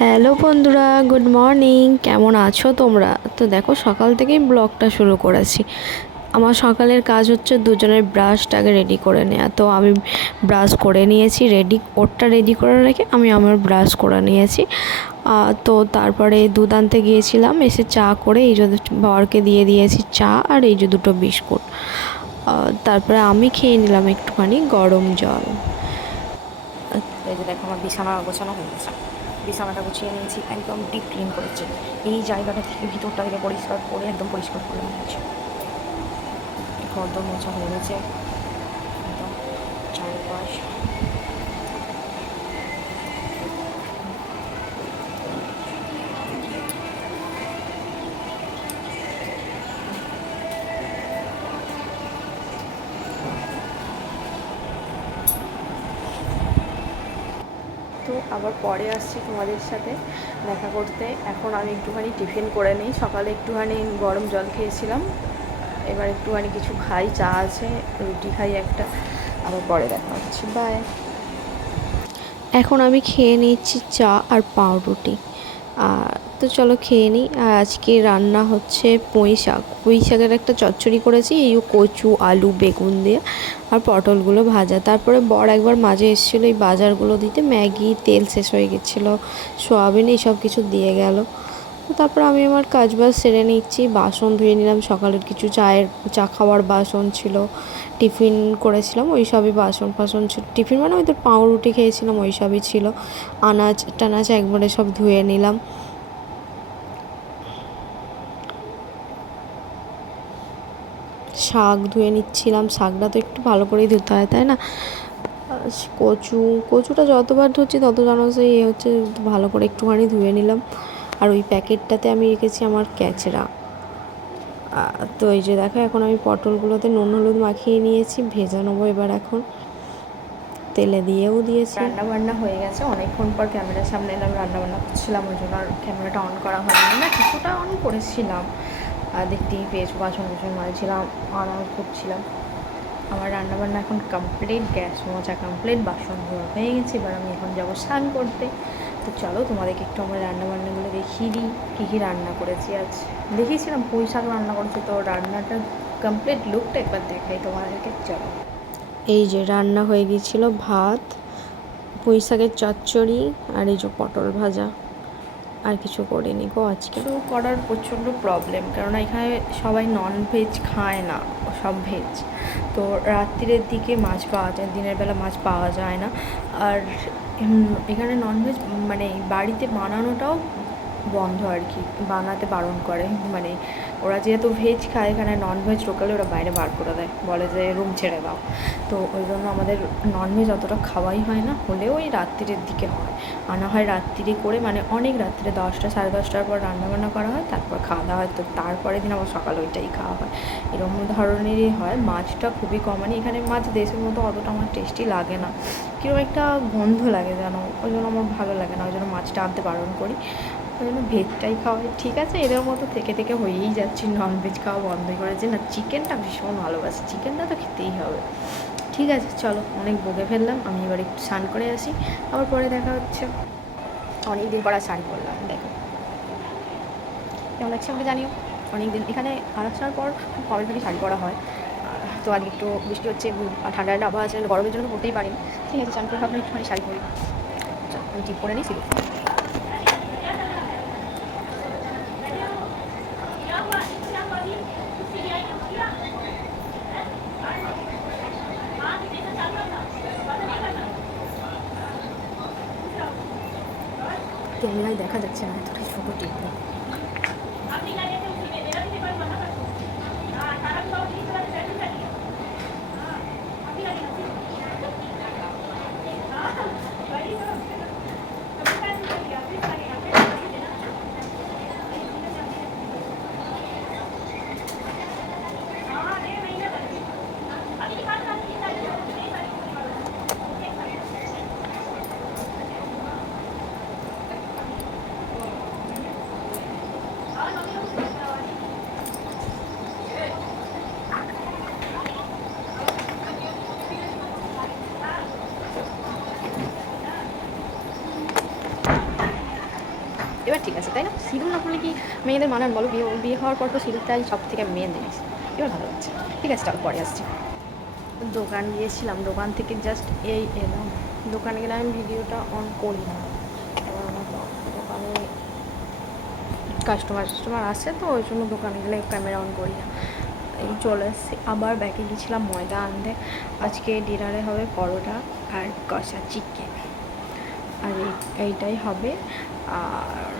Hello বন্ধুরা, good morning. কেমন আছো তোমরা? তো দেখো, সকাল থেকেই ব্লগটা শুরু করেছি। আমার সকালের কাজ হচ্ছে দুজনের ব্রাশটাকে রেডি করে নেওয়া। তো আমি ব্রাশ করে নিয়েছি, ওরটা রেডি করে রেখে আমি আমার ব্রাশ করে নিয়েছি। তো তারপরে দুধ আনতে গিয়েছিলাম, এসে চা করে এই যে বরকে দিয়ে দিয়েছি চা আর এই যে দুটো বিস্কুট। তারপরে আমি খেয়ে নিলাম একটুখানি গরম জল। এই যে দেখো, আমার বিছানা গোছানো হয়ে গেছে। বিছানাটা গুছিয়ে নিয়েছি, একদম ডিপ ক্লিন করেছি। এই জায়গাটা থেকে ভিতরটা থেকে পরিষ্কার করে একদম পরিষ্কার করে নিয়েছি। ঘরদোর মোছা হয়ে গেছে একদম চারপাশ। তো আবার পরে আসছি তোমাদের সাথে দেখা করতে। এখন আমি একটুখানি টিফিন করে নিই। সকালে একটুখানি গরম জল খেয়েছিলাম, এবার একটুখানি কিছু খাই, চা আছে, রুটি খাই একটা। আবার পরে দেখা হচ্ছে, বাই। এখন আমি খেয়ে নিচ্ছি চা আর পাউরুটি। তো চলো খেয়ে নিই। আর আজকে রান্না হচ্ছে পুঁই শাকের একটা চচ্চড়ি করেছি, এই কচু আলু বেগুন দিয়ে, আর পটলগুলো ভাজা। তারপরে বর একবার মাঝে এসেছিলো এই বাজারগুলো দিতে, ম্যাগি, তেল শেষ হয়ে গেছিলো, সোয়াবিন, এইসব কিছু দিয়ে গেল। তো তারপর আমি আমার কাজবাজ সেরে নিচ্ছি, বাসন ধুয়ে নিলাম। সকালের কিছু চা খাওয়ার বাসন ছিল, টিফিন করেছিলাম ওই সবই বাসন ফাসন ছিল। টিফিন মানে ওই তো পাউরুটি খেয়েছিলাম, ওই সবই ছিল। আনাজ টানাজ একবারে সব ধুয়ে নিলাম। শাক ধুয়ে নিচ্ছিলাম, শাকটা তো একটু ভালো করেই ধুতে হয়, তাই না? কচুটা যতবার ধুচ্ছি তত যেন সেই হচ্ছে, ভালো করে একটুখানি ধুয়ে নিলাম। আর ওই প্যাকেটটাতে আমি রেখেছি আমার ক্যাচড়া। তো এই যে দেখো, এখন আমি পটলগুলোতে নুন হলুদ মাখিয়ে নিয়েছি, ভেজে নেবো এবার। এখন তেলে দিয়েও দিয়েছি। রান্না বান্না হয়ে গেছে, অনেকক্ষণ পর ক্যামেরার সামনে এলাম। রান্না বান্না করছিলাম, ওই জন্য আর ক্যামেরাটা অন করা হয়নি, না কিছুটা অন করেছিলাম। আর দেখতেই পেয়েছো, বাসন কুসন মাজছিলাম, আনাজ করছিলাম। আমার রান্নাবান্না এখন কমপ্লিট, গ্যাস মোছা কমপ্লিট, বাসন ধোয়া হয়ে গেছে। এবার আমি এখন যাবো স্নান করতে। তো চলো তোমাদেরকে একটু আমার রান্নাবান্নাগুলো দেখিয়ে দিই, কী কী রান্না করেছি আজ। দেখিয়েছিলাম পুঁই শাক রান্না করেছি, তো রান্নাটা কমপ্লিট লুকটা একবার দেখাই তোমাদেরকে, চলো। এই যে রান্না হয়ে গিয়েছিলো ভাত, পুঁই শাকের চচ্চড়ি, আর এই যে পটল ভাজা। আর কিছু করিনি গো আজকে। তো করার প্রচণ্ড প্রবলেম, কারণ এখানে সবাই নন ভেজ খায় না, সব ভেজ। তো রাত্রিরের দিকে মাছ পাওয়া যায়, দিনের বেলা মাছ পাওয়া যায় না। আর এখানে ননভেজ মানে বাড়িতে বানানোটাও বন্ধ আর কি, বানাতে বারণ করে। মানে ওরা যেহেতু ভেজ খায়, এখানে ননভেজ ঢোকালে ওরা বাইরে বার করে দেয়, বলে যে রুম ছেড়ে দাও। তো ওই জন্য আমাদের ননভেজ অতটা খাওয়াই হয় না, হলেও ওই রাত্রিরের দিকে হয়, আনা হয় রাত্রিরে করে, মানে অনেক রাত্রে 10টা সাড়ে 10টার পর রান্নাবান্না করা হয়, তারপর খাওয়া দাওয়া হয়। তো তারপরের দিন আবার সকালে ওইটাই খাওয়া হয়, এরকম ধরনেরই হয়। মাছটা খুবই কম, মানে এখানে মাছ দেশের মতো অতটা আমার টেস্টি লাগে না, কীরকম একটা গন্ধ লাগে যেন, ওই জন্য আমার ভালো লাগে না, ওই জন্য মাছটা আনতে বারণ করি। ওই জন্য ভেজটাই খাওয়া হয়। ঠিক আছে, এদের মতো থেকে থেকে হয়েই যাচ্ছি, ননভেজ খাওয়া বন্ধই করেছি। না, চিকেনটা ভীষণ ভালোবাসি, চিকেনটা তো খেতেই হবে। ঠিক আছে চলো, অনেক বকে ফেললাম, আমি এবার একটু স্নান করে আসি, আবার পরে দেখা হচ্ছে। অনেক দিন পর আর শাড়ি পরলাম, দেখো কেমন লাগছে আমাকে জানিও। অনেক দিন এখানে আসার পর খুব কবে থেকে শাড়ি পরা হয়। তো আজকে একটু বৃষ্টি হচ্ছে, ঠান্ডা ঠান্ডা আবহাওয়া আছে, গরমের জন্য তো পরতেই পারিনি। ঠিক আছে, স্নান করে ভাবলাম একটুখানি শাড়ি পরি। আমি ঠিক করে নিই সিঁদুর। ক্যামেরায় দেখা যাচ্ছে না, এতটাই ছোটো টিপ। এবার ঠিক আছে, তাই না? সিঁদুর না পড়লে কি মেয়েদের মানান বলো? বিয়ে বিয়ে হওয়ার পর তো সিঁদুরটাই সব থেকে মেন জিনিস। এবার ভালো লাগছে। ঠিক আছে, চলো পরে আসছি। দোকান গিয়েছিলাম, দোকান থেকে জাস্ট এই এলাম। দোকানে গেলে আমি ভিডিওটা অন করি না, দোকানে কাস্টমার আসে, তো ওই জন্য দোকানে গেলে ক্যামেরা অন করি না। এই চলে এসেছি, আবার ব্যাগে গেছিলাম ময়দা আনতে। আজকে ডিনারে হবে পরোটা আর কষা চিকেন, আর এইটাই হবে। আর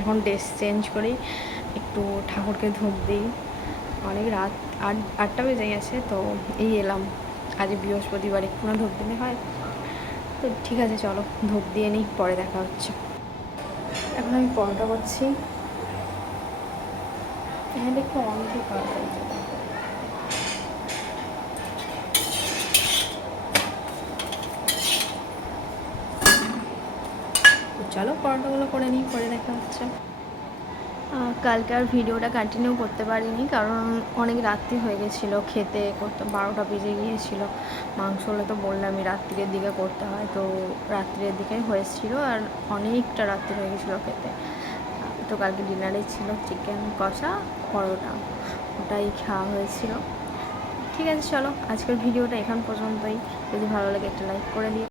এখন ড্রেস চেঞ্জ করি, একটু ঠাকুরকে ধূপ দিই। অনেক রাত, 8টা বেজে গেছে, তো এই এলাম। আজ বৃহস্পতিবার, একটু না ধূপ দিলে হয়? তো ঠিক আছে, চলো ধূপ দিয়ে নিই, পরে দেখা হচ্ছে। এখন আমি পরোটা করছি। হ্যাঁ, দেখো অন্ধকার হয়ে যাবে। চলো পরোটাগুলো করে নিই, পরে দেখা হচ্ছে। কালকে আর ভিডিওটা কন্টিনিউ করতে পারিনি, কারণ অনেক রাত্রি হয়ে গেছিলো, খেতে করতে 12টা বেজে গিয়েছিলো। মাংস হলে তো বললামই রাত্রির দিকে করতে হয়, তো রাত্রের দিকেই হয়েছিল, আর অনেকটা রাত্রি হয়ে গেছিলো খেতে। তো কালকে ডিনারে ছিল চিকেন কষা, পরোটা, ওটাই খাওয়া হয়েছিল। ঠিক আছে, চলো আজকের ভিডিওটা এখান পর্যন্তই। যদি ভালো লাগে একটা লাইক করে দিও।